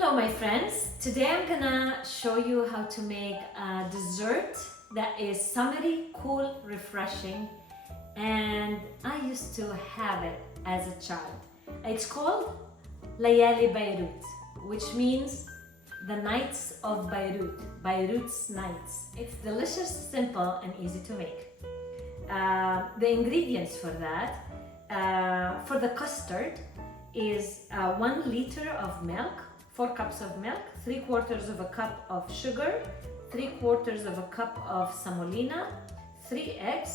Hello my friends, today I'm gonna show you how to make a dessert that is summery, cool, refreshing, and I used to have it as a child. It's called Laialy Beirut, which means the nights of Beirut, Beirut's nights. It's delicious, simple, and easy to make. The ingredients for that, for the custard, is 1 liter of milk, 4 cups of milk, 3/4 of a cup of sugar, 3/4 of a cup of semolina, 3 eggs,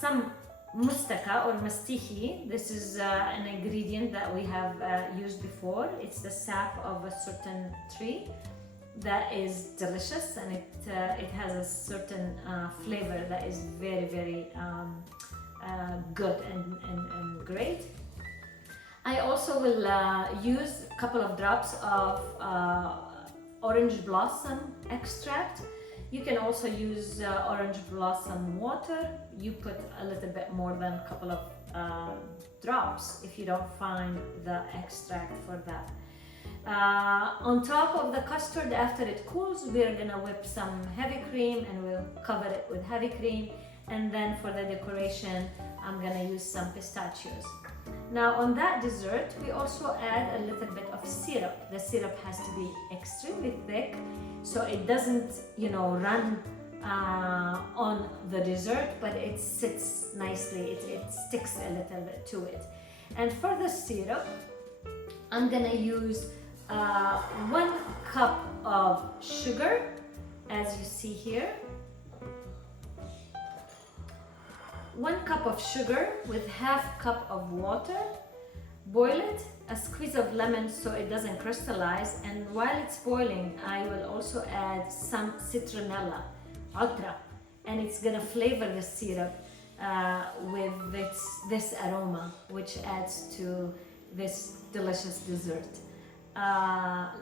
some Mustaka or Mastixi. This is an ingredient that we have used before. It's the sap of a certain tree that is delicious, and it has a certain flavor that is very good and great. I also will use a couple of drops of orange blossom extract. You can also use orange blossom water. You put a little bit more than a couple of drops if you don't find the extract for that. On top of the custard, after it cools, we're gonna whip some heavy cream and we'll cover it with heavy cream. And then for the decoration, I'm gonna use some pistachios. Now on that dessert, we also add a little bit of syrup. The syrup has to be extremely thick so it doesn't, run on the dessert, but it sits nicely, it sticks a little bit to it. And for the syrup, I'm gonna use 1 cup of sugar, as you see here. 1 cup of sugar with 1/2 cup of water. Boil it, a squeeze of lemon so it doesn't crystallize, and while it's boiling I will also add some Citronella, Outra, and it's gonna flavor the syrup with this aroma, which adds to this delicious dessert.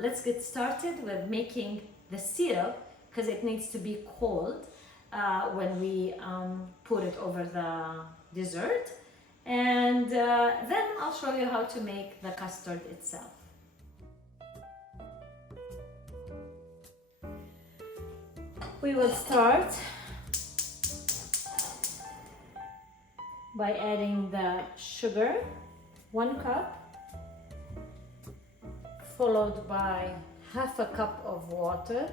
Let's get started with making the syrup, because it needs to be cold when we put it over the dessert, and then I'll show you how to make the custard itself. We will start by adding the sugar, 1 cup, followed by 1/2 cup of water,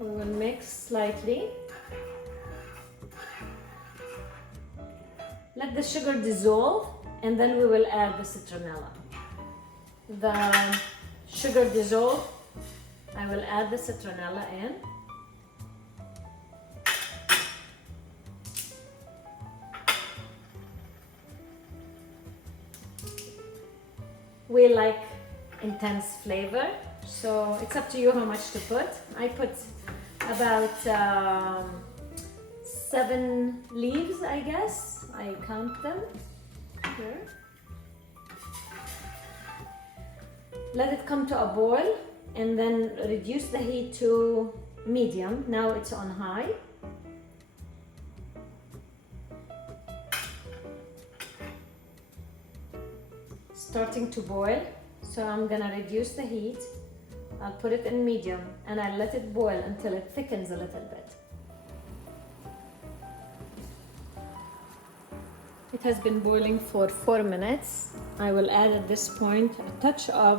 we will mix slightly. Let the sugar dissolve, and then we will add the citronella. The sugar dissolve, I will add the citronella in. We like intense flavor, so it's up to you how much to put. I put about 7 leaves, I guess. I count them here. Let it come to a boil and then reduce the heat to medium. Now it's on high. Starting to boil, so I'm gonna reduce the heat. I'll put it in medium and I'll let it boil until it thickens a little bit. It has been boiling for 4 minutes. I will add at this point a touch of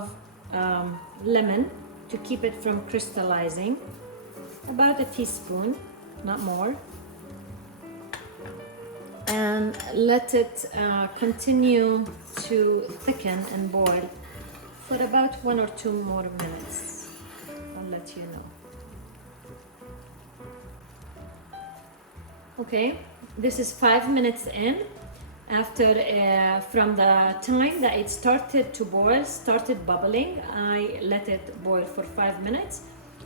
lemon to keep it from crystallizing. About a teaspoon, not more. And let it continue to thicken and boil for about 1 or 2 more minutes. I'll let you know. Okay, this is 5 minutes in. After, from the time that it started to boil, started bubbling, I let it boil for 5 minutes.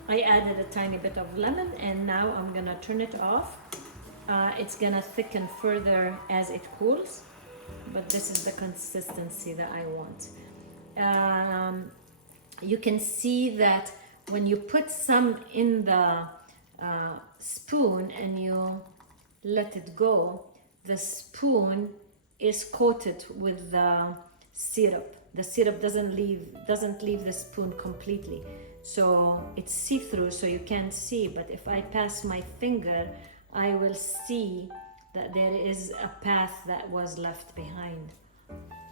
I added a tiny bit of lemon, and now I'm gonna turn it off. It's gonna thicken further as it cools, but this is the consistency that I want. You can see that when you put some in the spoon and you let it go, the spoon is coated with the syrup. The syrup doesn't leave the spoon completely, so it's see-through, so you can't see. But if I pass my finger, I will see that there is a path that was left behind.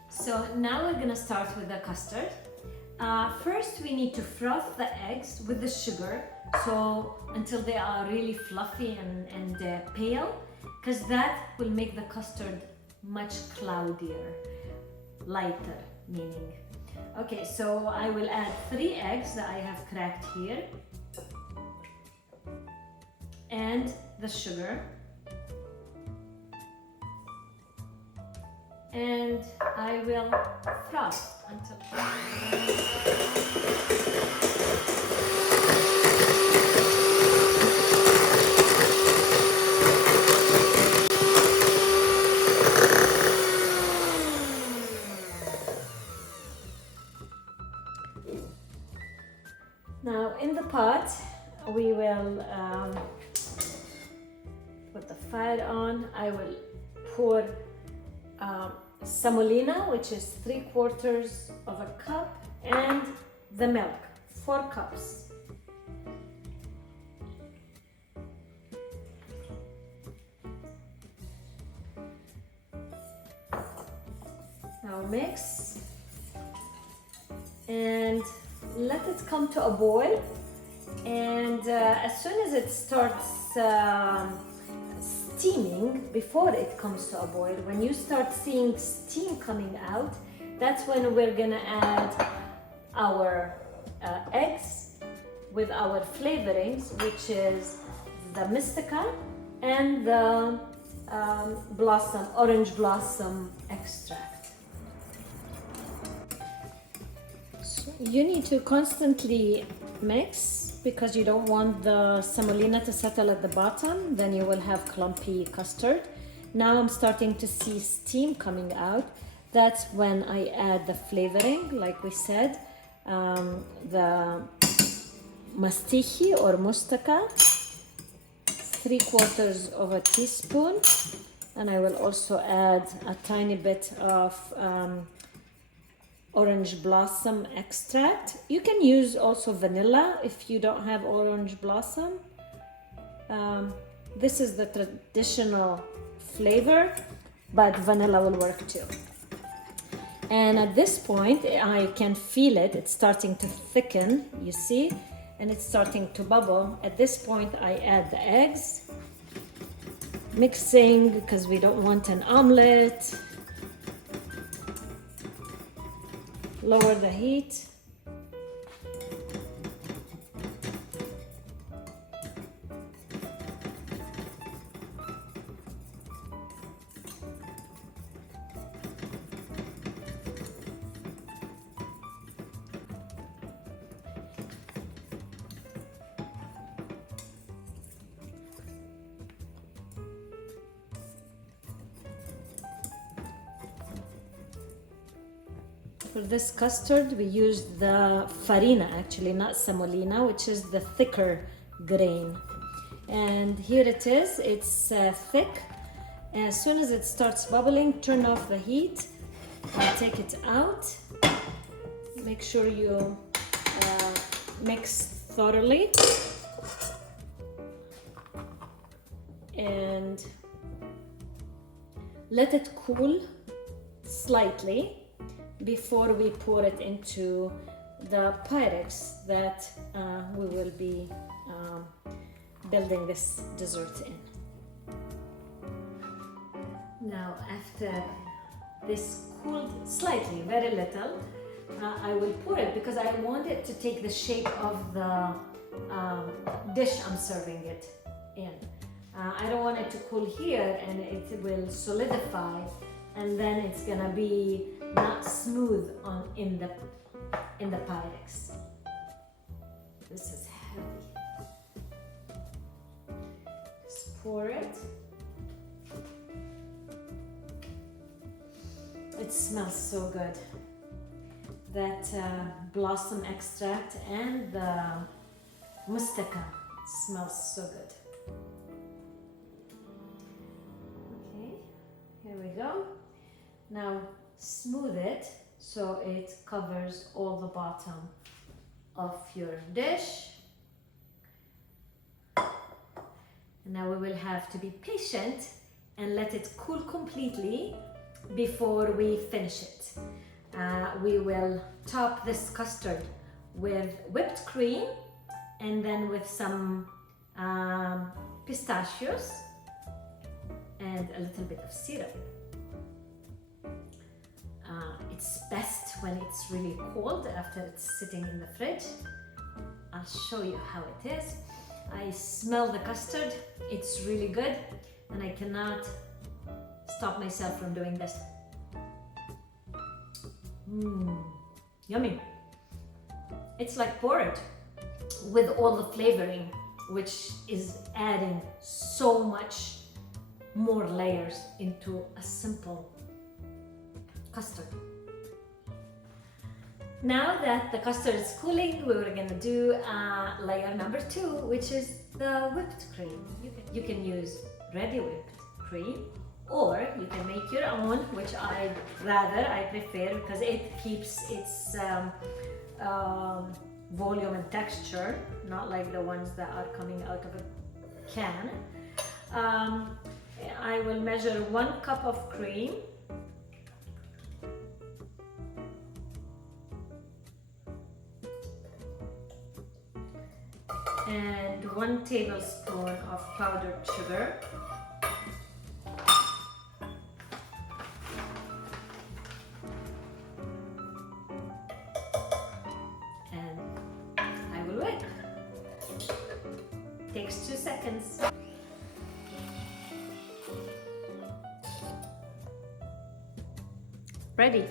So now we're gonna start with the custard. First, we need to froth the eggs with the sugar, so until they are really fluffy and pale, because that will make the custard much cloudier, lighter meaning. Okay, so I will add 3 eggs that I have cracked here, and the sugar, and I will froth until now in the pot we will put the fire on. I will pour semolina, which is 3/4 of a cup, and the milk, 4 cups. Now mix and let it come to a boil, and as soon as it starts steaming, before it comes to a boil, when you start seeing steam coming out, that's when we're gonna add our eggs with our flavorings, which is the Mustaka and the orange blossom extract. So you need to constantly mix, because you don't want the semolina to settle at the bottom, then you will have clumpy custard. Now I'm starting to see steam coming out. That's when I add the flavoring, like we said, the Mastixi or Mustaka, 3/4 of a teaspoon, and I will also add a tiny bit of orange blossom extract. You can use also vanilla if you don't have orange blossom. This is the traditional flavor, but vanilla will work too. And at this point, I can feel it. It's starting to thicken, you see, and it's starting to bubble. At this point, I add the eggs, mixing because we don't want an omelette. Lower the heat. For this custard, we used the farina, actually, not semolina, which is the thicker grain. And here it is, it's thick. And as soon as it starts bubbling, turn off the heat, take it out. Make sure you mix thoroughly. And let it cool slightly before we pour it into the Pyrex that we will be building this dessert in. Now, after this cooled slightly, very little, I will pour it because I want it to take the shape of the dish I'm serving it in. I don't want it to cool here and it will solidify, and then it's gonna be not smooth in the Pyrex. This is heavy. Just pour it. It smells so good. That blossom extract and the Mustaka smells so good. Okay, we go. Now smooth it so it covers all the bottom of your dish. And now we will have to be patient and let it cool completely before we finish it. We will top this custard with whipped cream and then with some pistachios and a little bit of syrup. It's best when it's really cold after it's sitting in the fridge. I'll show you how it is. I smell the custard, it's really good, and I cannot stop myself from doing this. Yummy. It's like porridge with all the flavoring, which is adding so much more layers into a simple custard. Now that the custard is cooling, we were gonna do layer number 2, which is the whipped cream. You can use ready whipped cream, or you can make your own, which I prefer because it keeps its volume and texture, not like the ones that are coming out of a can. I will measure 1 cup of cream. And 1 tablespoon of powdered sugar. And I will whip. Takes 2 seconds. Ready.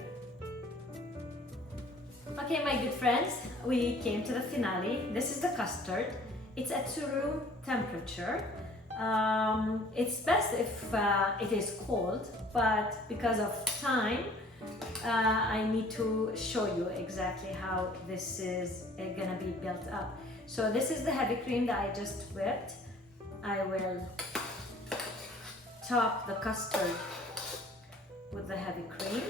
Okay, my good friends, we came to the finale. This is the custard. It's at room temperature. It's best if it is cold, but because of time, I need to show you exactly how this is gonna be built up. So this is the heavy cream that I just whipped. I will top the custard with the heavy cream.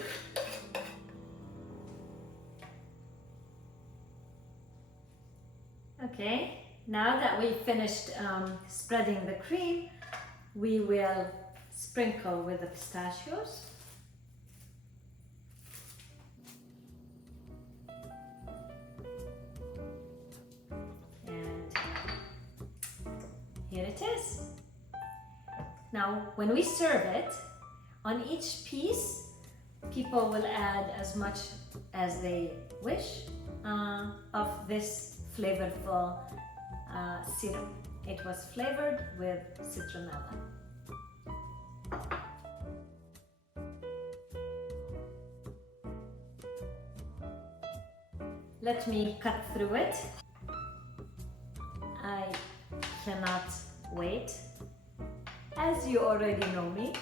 Okay. Now that we finished spreading the cream, we will sprinkle with the pistachios. And here it is. Now, when we serve it, on each piece, people will add as much as they wish of this flavorful syrup. It was flavored with citronella. Let me cut through it. I cannot wait. As you already know me,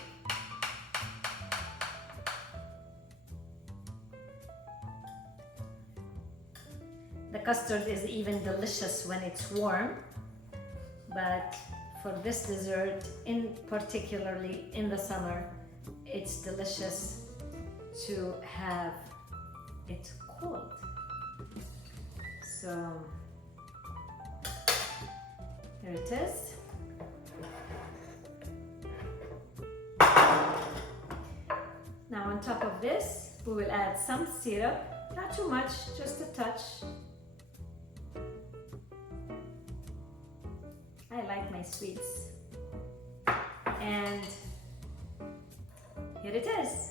the custard is even delicious when it's warm, but for this dessert, particularly in the summer, it's delicious to have it cold. So here it is. Now on top of this, we will add some syrup, not too much, just a touch. I like my sweets. And here it is.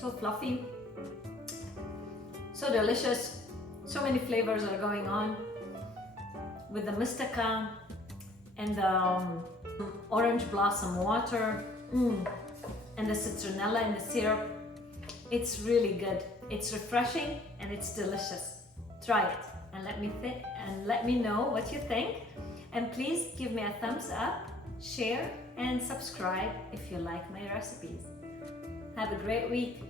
So fluffy, so delicious, so many flavors are going on with the Mustaka and the orange blossom water and the citronella and the syrup. It's really good, it's refreshing, and it's delicious. Try it and let me know what you think, and please give me a thumbs up, share and subscribe if you like my recipes. Have a great week.